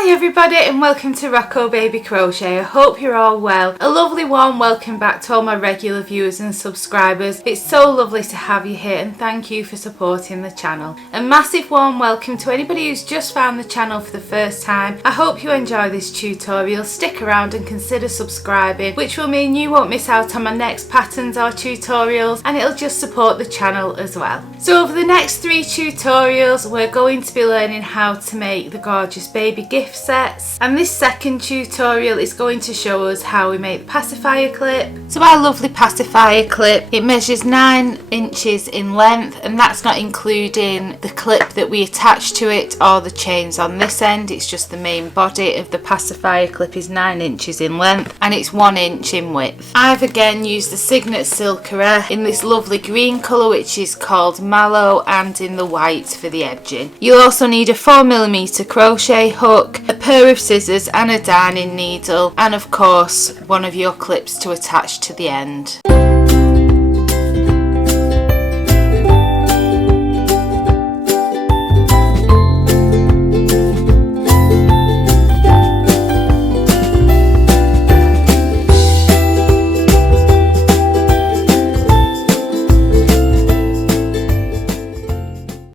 Hi everybody and welcome to Rocco Baby Crochet. I hope you're all well. A lovely warm welcome back to all my regular viewers and subscribers. It's so lovely to have you here and thank you for supporting the channel. A massive warm welcome to anybody who's just found the channel for the first time. I hope you enjoy this tutorial. Stick around and consider subscribing, which will mean you won't miss out on my next patterns or tutorials, and it'll just support the channel as well. So over the next 3 tutorials we're going to be learning how to make the gorgeous baby gift sets, and this second tutorial is going to show us how we make the pacifier clip. So our lovely pacifier clip, it measures 9 inches in length, and that's not including the clip that we attach to it or the chains on this end. It's just the main body of the pacifier clip is 9 inches in length and it's 1 inch in width. I've again used the Signet Silkerer in this lovely green colour, which is called Mallow, and in the white for the edging. You'll also need a 4mm crochet hook, a pair of scissors and a darning needle, and of course one of your clips to attach to the end.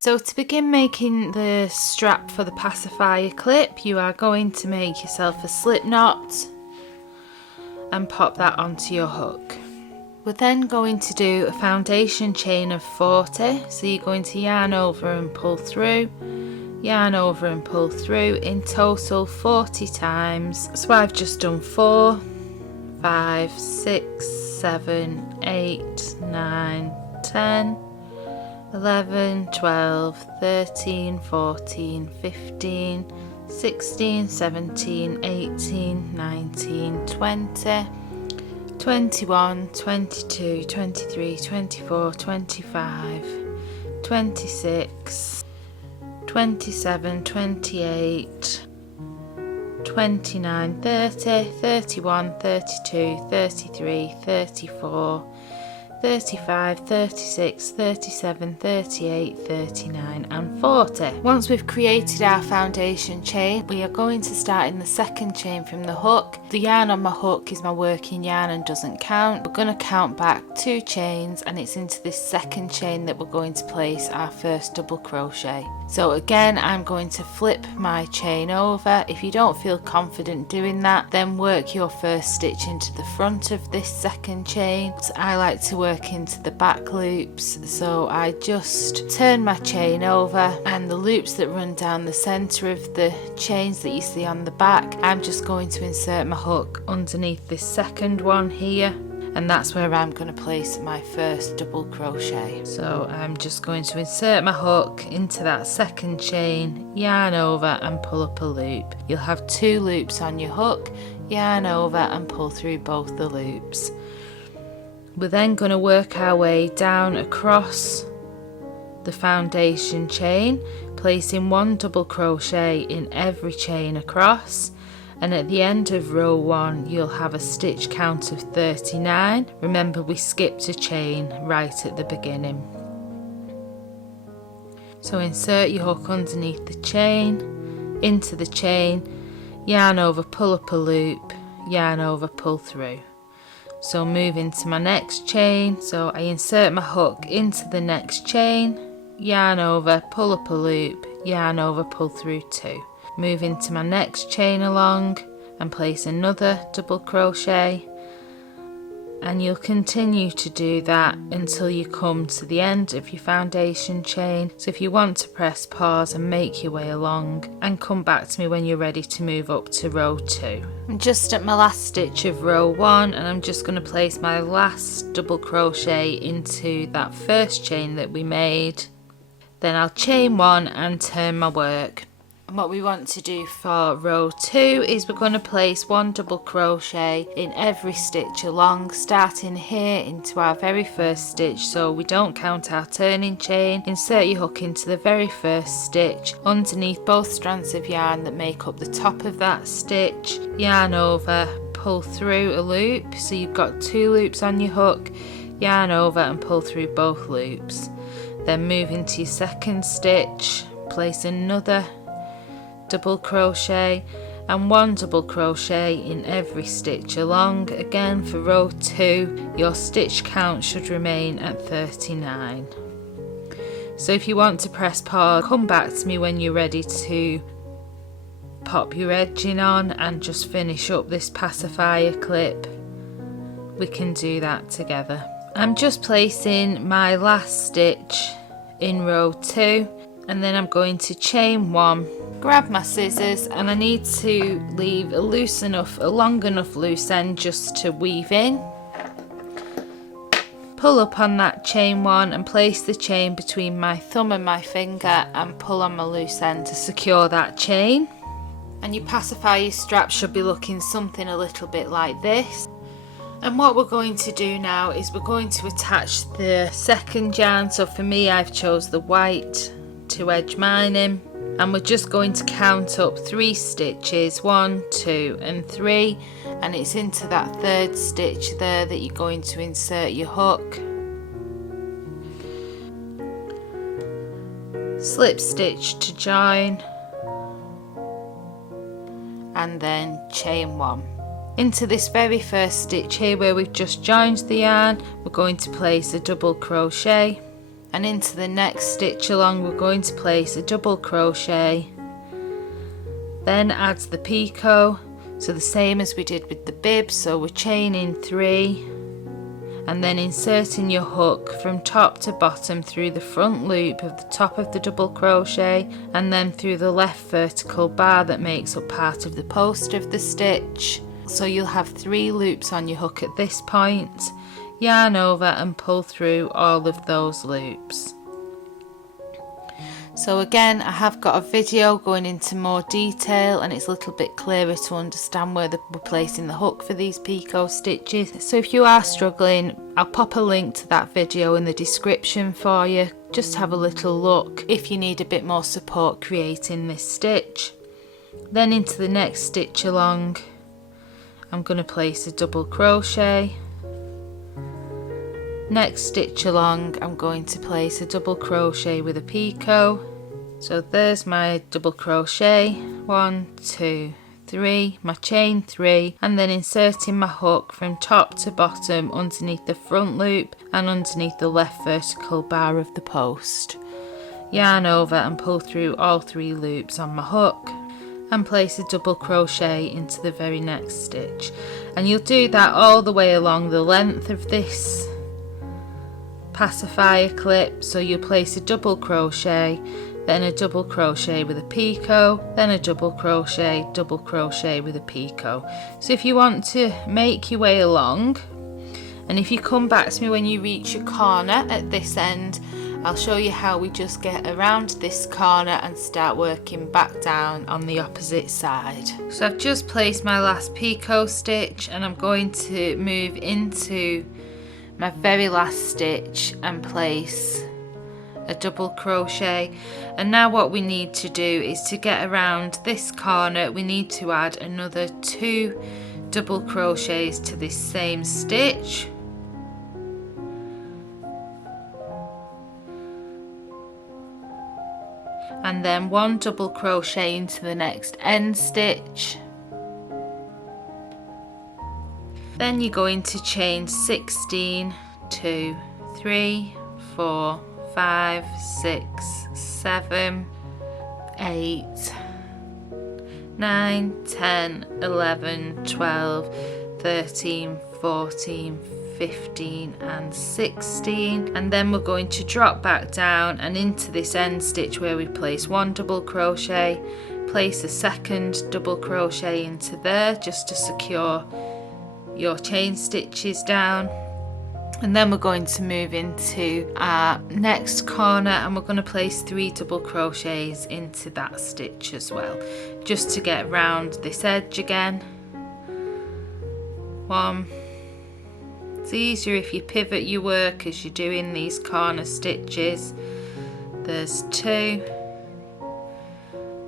So to begin making the strap for the pacifier clip, you are going to make yourself a slip knot and pop that onto your hook. We're then going to do a foundation chain of 40, so you're going to yarn over and pull through, yarn over and pull through, in total 40 times. So I've just done 4, 5, 6, 7, 8, 9, 10, 11, 12, 13, 14, 15, 16, 17, 18, 19, 20, 21, 22, 23, 24, 25, 26, 27, 28, 29, 30, 31, 32, 33, 34, 35, 36, 37, 38, 39 and 40. Once we've created our foundation chain, we are going to start in the second chain from the hook. The yarn on my hook is my working yarn and doesn't count. We're going to count back 2 chains, and it's into this second chain that we're going to place our first double crochet. So again, I'm going to flip my chain over. If you don't feel confident doing that, then work your first stitch into the front of this second chain. So I like to work into the back loops, so I just turn my chain over, and the loops that run down the center of the chains that you see on the back, I'm just going to insert my hook underneath this second one here, and that's where I'm going to place my first double crochet. So I'm just going to insert my hook into that second chain, yarn over and pull up a loop. You'll have 2 loops on your hook, yarn over and pull through both the loops. We're then going to work our way down across the foundation chain, placing 1 double crochet in every chain across, and at the end of row 1 you'll have a stitch count of 39. Remember, we skipped a chain right at the beginning. So insert your hook underneath the chain, into the chain, yarn over, pull up a loop, yarn over, pull through. So move into my next chain, so I insert my hook into the next chain, yarn over, pull up a loop, yarn over, pull through 2. Move into my next chain along and place another double crochet, and you'll continue to do that until you come to the end of your foundation chain. So if you want to press pause and make your way along, and come back to me when you're ready to move up to row 2. I'm just at my last stitch of row 1, and I'm just going to place my last double crochet into that first chain that we made. Then I'll chain 1 and turn my work. And what we want to do for row 2 is we're going to place 1 double crochet in every stitch along, starting here into our very first stitch, so we don't count our turning chain. Insert your hook into the very first stitch underneath both strands of yarn that make up the top of that stitch, yarn over, pull through a loop, so you've got 2 loops on your hook, yarn over and pull through both loops. Then move into your second stitch, place another double crochet and 1 double crochet in every stitch along. Again, for row 2 your stitch count should remain at 39. So if you want to press pause, come back to me when you're ready to pop your edging on and just finish up this pacifier clip. We can do that together. I'm just placing my last stitch in row 2 and then I'm going to chain 1, grab my scissors, and I need to leave a long enough loose end just to weave in. Pull up on that chain 1 and place the chain between my thumb and my finger and pull on my loose end to secure that chain. And your pacifier strap should be looking something a little bit like this. And what we're going to do now is we're going to attach the second yarn. So for me, I've chose the white to edge mine in, and we're just going to count up 3 stitches, 1, 2 and 3, and it's into that 3rd stitch there that you're going to insert your hook. Slip stitch to join and then chain 1. Into this very first stitch here where we've just joined the yarn, we're going to place a double crochet, and into the next stitch along we're going to place a double crochet, then add the picot, so the same as we did with the bib. So we're chaining 3 and then inserting your hook from top to bottom through the front loop of the top of the double crochet and then through the left vertical bar that makes up part of the post of the stitch. So you'll have 3 loops on your hook at this point. Yarn over and pull through all of those loops. So again, I have got a video going into more detail and it's a little bit clearer to understand where we're placing the hook for these picot stitches. So if you are struggling, I'll pop a link to that video in the description for you. Just have a little look if you need a bit more support creating this stitch. Then into the next stitch along, I'm going to place a double crochet. Next stitch along, I'm going to place a double crochet with a picot. So there's my double crochet, 1, 2, 3, my chain 3, and then inserting my hook from top to bottom underneath the front loop and underneath the left vertical bar of the post. Yarn over and pull through all 3 loops on my hook and place a double crochet into the very next stitch. And you'll do that all the way along the length of this pacifier clip. So you'll place a double crochet, then a double crochet with a picot, then a double crochet with a picot. So if you want to make your way along, and if you come back to me when you reach your corner at this end, I'll show you how we just get around this corner and start working back down on the opposite side. So I've just placed my last picot stitch and I'm going to move into my very last stitch and place a double crochet. And now what we need to do is to get around this corner, we need to add another 2 double crochets to this same stitch. And then 1 double crochet into the next end stitch. Then you're going to chain 16, 2, 3, 4, 5, 6, 7, 8, 9, 10, 11, 12, 13, 14, 15 and 16, and then we're going to drop back down and into this end stitch where we place 1 double crochet, place a 2nd double crochet into there just to secure your chain stitches down, and then we're going to move into our next corner and we're going to place 3 double crochets into that stitch as well, just to get round this edge again. 1. It's easier if you pivot your work as you're doing these corner stitches. There's 2.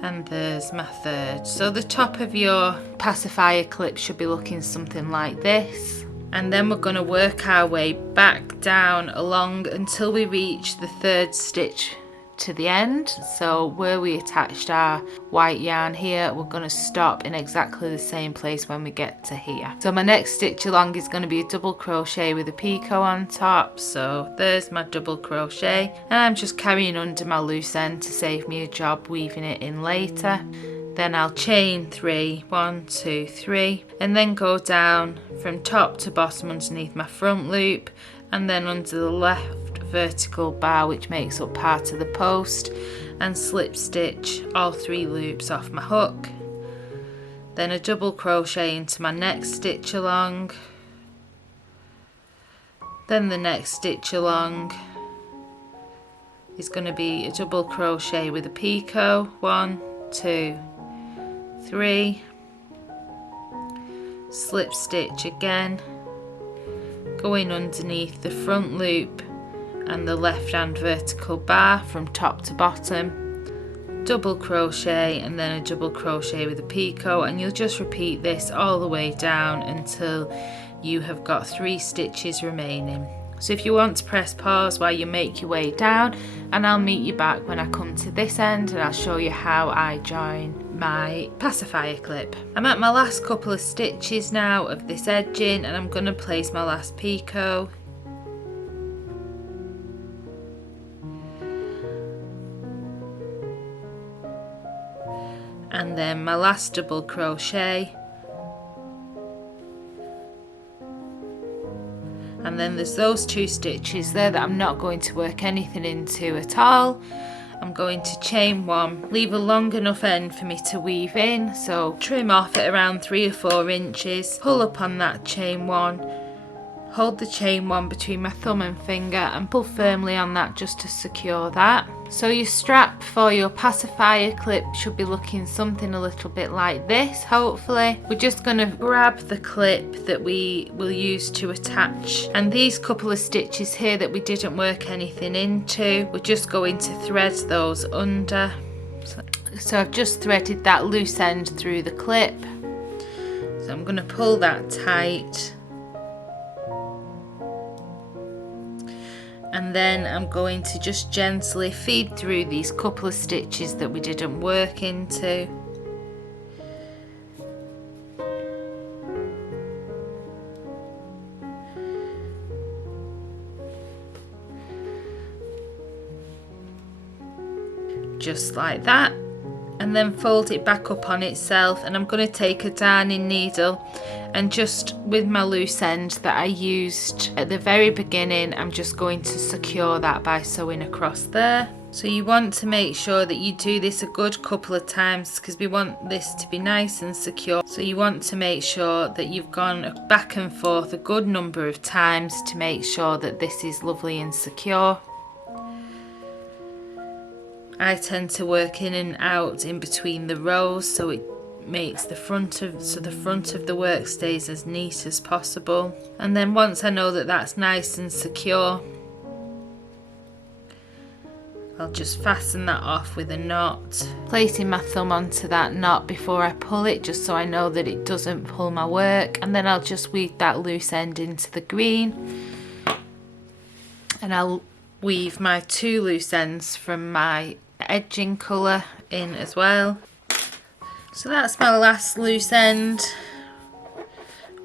And there's my 3rd. So the top of your pacifier clip should be looking something like this. And then we're going to work our way back down along until we reach the 3rd stitch to the end. So where we attached our white yarn here, we're going to stop in exactly the same place when we get to here. So my next stitch along is going to be a double crochet with a picot on top. So there's my double crochet, and I'm just carrying under my loose end to save me a job weaving it in later. Then I'll chain 3, 1, 2, 3, and then go down from top to bottom underneath my front loop, and then under the left vertical bar, which makes up part of the post, and slip stitch all 3 loops off my hook. Then a double crochet into my next stitch along, then the next stitch along is going to be a double crochet with a picot, 1, 2, 3, slip stitch again, going underneath the front loop and the left hand vertical bar from top to bottom, double crochet, and then a double crochet with a picot, and you'll just repeat this all the way down until you have got 3 stitches remaining. So if you want to press pause while you make your way down, and I'll meet you back when I come to this end and I'll show you how I join my pacifier clip. I'm at my last couple of stitches now of this edging, and I'm going to place my last picot. And then my last double crochet. And then there's those 2 stitches there that I'm not going to work anything into at all. I'm going to chain 1, leave a long enough end for me to weave in, so trim off at around 3 or 4 inches, pull up on that chain 1, hold the chain 1 between my thumb and finger and pull firmly on that just to secure that. So your strap for your pacifier clip should be looking something a little bit like this, hopefully. We're just going to grab the clip that we will use to attach, and these couple of stitches here that we didn't work anything into, we're just going to thread those under. So I've just threaded that loose end through the clip, so I'm going to pull that tight. And then I'm going to just gently feed through these couple of stitches that we didn't work into. Just like that. And then fold it back up on itself, and I'm going to take a darning needle and just with my loose end that I used at the very beginning, I'm just going to secure that by sewing across there. So you want to make sure that you do this a good couple of times because we want this to be nice and secure. So you want to make sure that you've gone back and forth a good number of times to make sure that this is lovely and secure. I tend to work in and out in between the rows, so it makes the front of the work stays as neat as possible. And then once I know that that's nice and secure, I'll just fasten that off with a knot, placing my thumb onto that knot before I pull it, just so I know that it doesn't pull my work. And then I'll just weave that loose end into the green, and I'll weave my 2 loose ends from my edging colour in as well. So that's my last loose end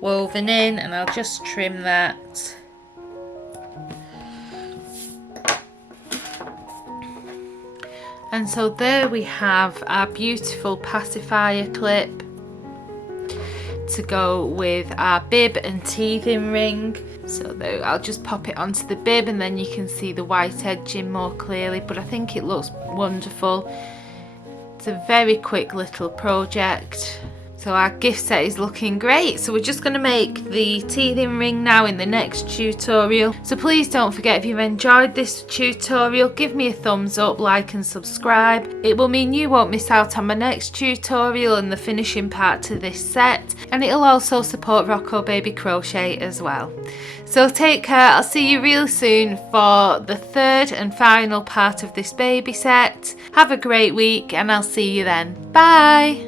woven in, and I'll just trim that. And so there we have our beautiful pacifier clip to go with our bib and teething ring. So there, I'll just pop it onto the bib and then you can see the white edging more clearly, but I think it looks wonderful. It's a very quick little project. So our gift set is looking great. So we're just going to make the teething ring now in the next tutorial. So please don't forget, if you've enjoyed this tutorial, give me a thumbs up, like and subscribe. It will mean you won't miss out on my next tutorial and the finishing part to this set. And it'll also support Rocco Baby Crochet as well. So take care. I'll see you real soon for the 3rd and final part of this baby set. Have a great week and I'll see you then. Bye!